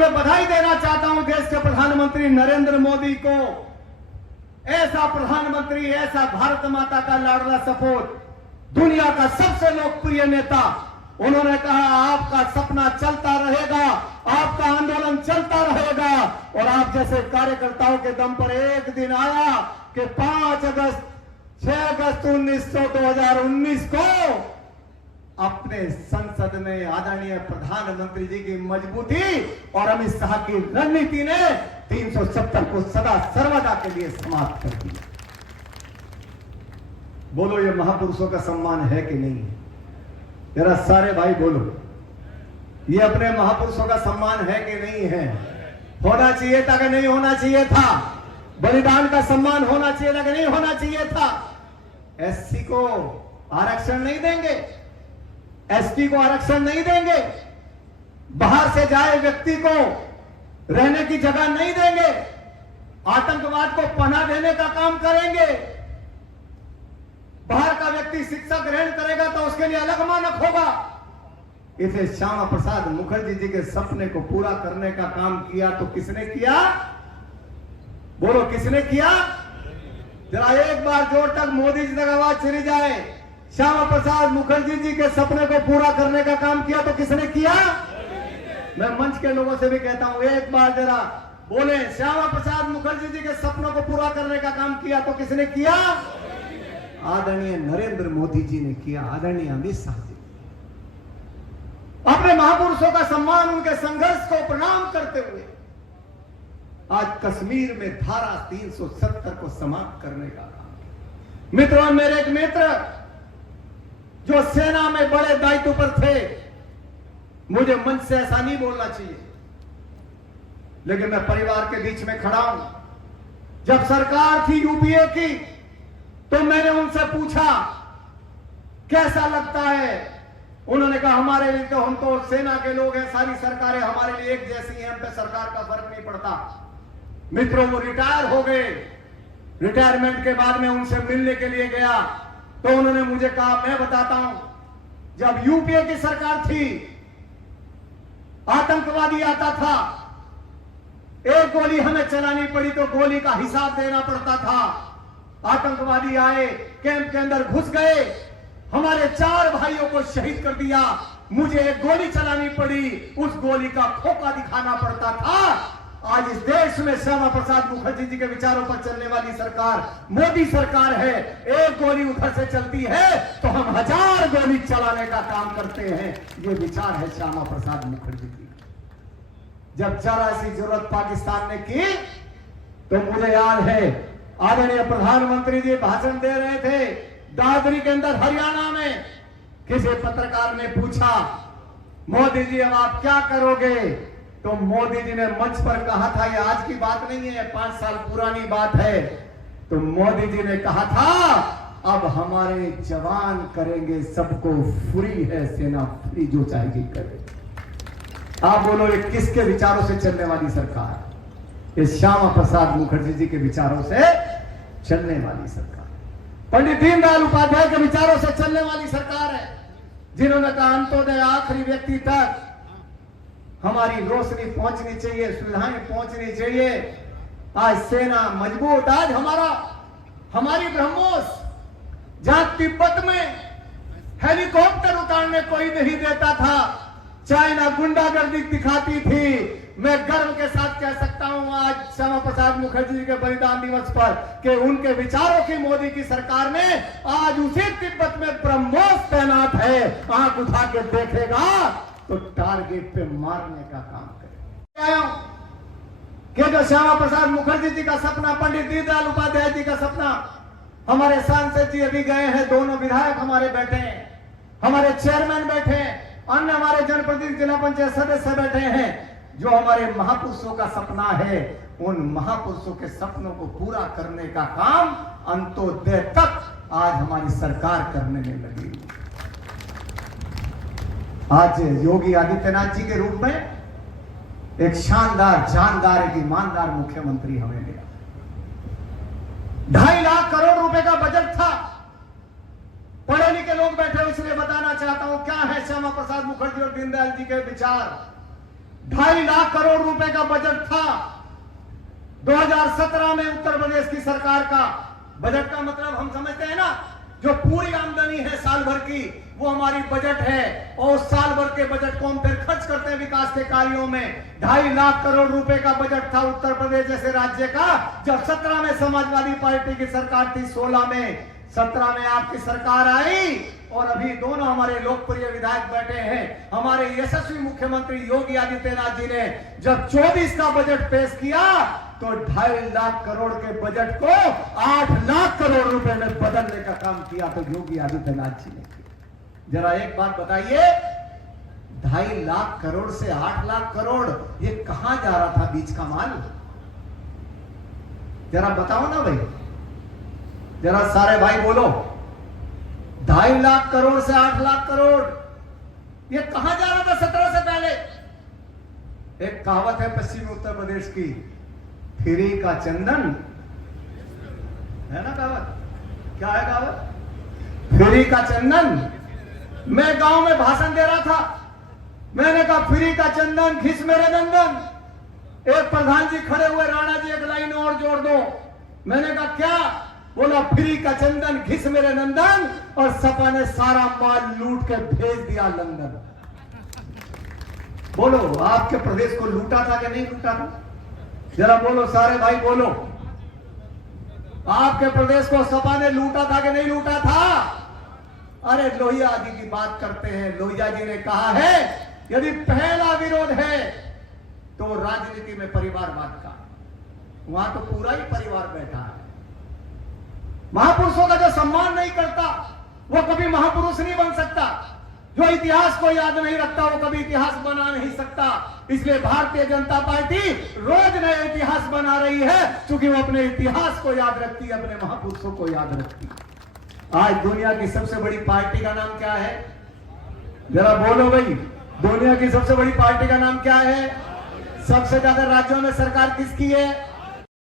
मैं बधाई देना चाहता हूं देश के प्रधानमंत्री नरेंद्र मोदी को। ऐसा प्रधानमंत्री, ऐसा भारत माता का लाडला सपूत, दुनिया का सबसे लोकप्रिय नेता। उन्होंने कहा आपका सपना चलता रहेगा, आपका आंदोलन चलता रहेगा, और आप जैसे कार्यकर्ताओं के दम पर एक दिन आया कि 5 अगस्त 6 अगस्त 2019 को अपने संसद में आदरणीय प्रधानमंत्री जी की मजबूती और अमित शाह की रणनीति ने 370 को सदा सर्वदा के लिए समाप्त कर दिया। बोलो ये महापुरुषों का सम्मान है कि नहीं? जरा सारे भाई बोलो, ये अपने महापुरुषों का सम्मान है कि नहीं है? होना चाहिए था कि नहीं होना चाहिए था? बलिदान का सम्मान होना चाहिए था कि नहीं होना चाहिए था? एससी को आरक्षण नहीं देंगे, एसटी को आरक्षण नहीं देंगे, बाहर से जाए व्यक्ति को रहने की जगह नहीं देंगे, आतंकवाद को पनाह देने का काम करेंगे, बाहर का व्यक्ति शिक्षा ग्रहण करेगा तो उसके लिए अलग मानक होगा। इसे श्यामा प्रसाद मुखर्जी जी के सपने को पूरा करने का काम किया तो किसने किया? बोलो किसने किया? जरा एक बार जोर तक मोदी जी तक आवाज चली जाए। श्यामा प्रसाद मुखर्जी जी के सपने को पूरा करने का काम किया तो किसने किया? मैं मंच के लोगों से भी कहता हूं, एक बार जरा बोले, श्यामा प्रसाद मुखर्जी जी के सपनों को पूरा करने का काम किया तो किसने किया? आदरणीय नरेंद्र मोदी जी ने किया, आदरणीय अमित शाह जी। अपने महापुरुषों का सम्मान, उनके संघर्ष को प्रणाम करते हुए आज कश्मीर में धारा 370 को समाप्त करने का काम। मित्रों, मेरे एक मित्र जो सेना में बड़े दायित्व पर थे, मुझे मंच से ऐसा नहीं बोलना चाहिए, लेकिन मैं परिवार के बीच में खड़ा हूं। जब सरकार थी यूपीए की तो मैंने उनसे पूछा कैसा लगता है। उन्होंने कहा हमारे लिए तो, हम तो सेना के लोग हैं, सारी सरकारें हमारे लिए एक जैसी हैं, हम पे सरकार का फर्क नहीं पड़ता। मित्रों, वो रिटायर हो गए। रिटायरमेंट के बाद में उनसे मिलने के लिए गया तो उन्होंने मुझे कहा, मैं बताता हूं, जब यूपीए की सरकार थी, आतंकवादी आता था, एक गोली हमें चलानी पड़ी तो गोली का हिसाब देना पड़ता था। आतंकवादी आए, कैंप के अंदर घुस गए, हमारे 4 भाइयों को शहीद कर दिया, मुझे एक गोली चलानी पड़ी, उस गोली का खोखा दिखाना पड़ता था। आज इस देश में श्यामा प्रसाद मुखर्जी जी के विचारों पर चलने वाली सरकार मोदी सरकार है। एक गोली उधर से चलती है तो हम 1000 गोली चलाने का काम करते हैं। ये विचार है श्यामा प्रसाद मुखर्जी जी। जब जरा सी जरूरत पाकिस्तान ने की तो मुझे याद है आदरणीय प्रधानमंत्री जी भाषण दे रहे थे दादरी के अंदर हरियाणा में। किसी पत्रकार ने पूछा, मोदी जी अब आप क्या करोगे? तो मोदी जी ने मंच पर कहा था, ये आज की बात नहीं है, 5 साल पुरानी बात है। तो मोदी जी ने कहा था, अब हमारे जवान करेंगे सबको फ्री है, सेना फ्री जो चाहेगी करे। आप बोलो ये किसके विचारों से चलने वाली सरकार? ये श्यामा प्रसाद मुखर्जी जी के विचारों से चलने वाली सरकार, पंडित दीनदयाल उपाध्याय के विचारों से चलने वाली सरकार है, जिन्होंने कहा अंत्योदय आखिरी व्यक्ति तक हमारी रोशनी पहुंचनी चाहिए, सुविधाएं पहुंचनी चाहिए। आज सेना मजबूत, आज हमारी ब्रह्मोस, जहां तिब्बत में हेलीकॉप्टर उतारने कोई नहीं देता था, चाइना गुंडागर्दी दिखाती थी, मैं गर्व के साथ कह सकता हूं आज श्यामा प्रसाद मुखर्जी जी के बलिदान दिवस पर कि उनके विचारों की मोदी की सरकार ने आज उसी तिब्बत में ब्रह्मोस तैनात है। आंख उठा के देखेगा तो टारगेट पे मारने का काम करेगा। कि जो श्यामा प्रसाद मुखर्जी जी का सपना, पंडित दीनदयाल उपाध्याय जी का सपना, हमारे सांसद जी अभी गए हैं, दोनों विधायक हमारे बैठे हैं, हमारे चेयरमैन बैठे हैं, अन्य हमारे जनप्रतिनिधि, जिला पंचायत सदस्य बैठे हैं। जो हमारे महापुरुषों का सपना है, उन महापुरुषों के सपनों को पूरा करने का काम अंत्योदय तक आज हमारी सरकार करने में लगी। आज योगी आदित्यनाथ जी के रूप में एक शानदार, जानदार, एक ईमानदार मुख्यमंत्री हमें मिला। 2.5 लाख करोड़ रुपए का बजट था। पढ़े लिखे लोग बैठे, इसलिए बताना चाहता हूं क्या है श्यामा प्रसाद मुखर्जी और दीनदयाल जी के विचार। 2.5 लाख करोड़ रुपए का बजट था 2017 में उत्तर प्रदेश की सरकार का। बजट का मतलब हम समझते हैं ना, जो पूरी आमदनी है साल भर की वो हमारी बजट है, और उस साल भर के बजट को हम फिर खर्च करते हैं विकास के कार्यों में। 2.5 लाख करोड़ रुपए का बजट था उत्तर प्रदेश जैसे राज्य का जब 17 में समाजवादी पार्टी की सरकार थी, 16 में, 17 में आपकी सरकार आई, और अभी दोनों हमारे लोकप्रिय विधायक बैठे हैं। हमारे यशस्वी मुख्यमंत्री योगी आदित्यनाथ जी ने जब 24 का बजट पेश किया तो 2.5 लाख करोड़ के बजट को 8 लाख करोड़ रुपए में बदलने का काम किया तो योगी आदित्यनाथ जी ने किया। जरा एक बात बताइए, 2.5 लाख करोड़ से 8 लाख करोड़ ये कहां जा रहा था बीच का माल? जरा बताओ ना भाई, जरा सारे भाई बोलो। 2.5 लाख करोड़ से 8 लाख करोड़ ये कहां जा रहा था 17 से पहले? एक कहावत है पश्चिमी उत्तर प्रदेश की, फिरी का चंदन, है ना कहावत? क्या है कहावत? फिरी का चंदन। मैं गांव में भाषण दे रहा था, मैंने कहा फिरी का चंदन घिस मेरे नंदन। एक प्रधान जी खड़े हुए, राणा जी एक लाइन और जोड़ दो। मैंने कहा क्या? बोला फिरी का चंदन घिस मेरे नंदन, और सपा ने सारा माल लूट के भेज दिया लंदन। बोलो, आपके प्रदेश को लूटा था कि नहीं लूटा था? जरा बोलो सारे भाई बोलो, आपके प्रदेश को सपा ने लूटा था कि नहीं लूटा था? अरे लोहिया जी की बात करते हैं। लोहिया जी ने कहा है यदि पहला विरोध है तो राजनीति में परिवारवाद का, वहां तो पूरा ही परिवार बैठा है। महापुरुषों का जो सम्मान नहीं करता वो कभी महापुरुष नहीं बन सकता। जो इतिहास को याद नहीं रखता वो कभी इतिहास बना नहीं सकता। इसलिए भारतीय जनता पार्टी रोज नया इतिहास बना रही है, क्योंकि वो अपने इतिहास को याद रखती है, अपने महापुरुषों को याद रखती है। आज दुनिया की सबसे बड़ी पार्टी का नाम क्या है? जरा बोलो भाई, दुनिया की सबसे बड़ी पार्टी का नाम क्या है? सबसे ज्यादा राज्यों में सरकार किसकी है?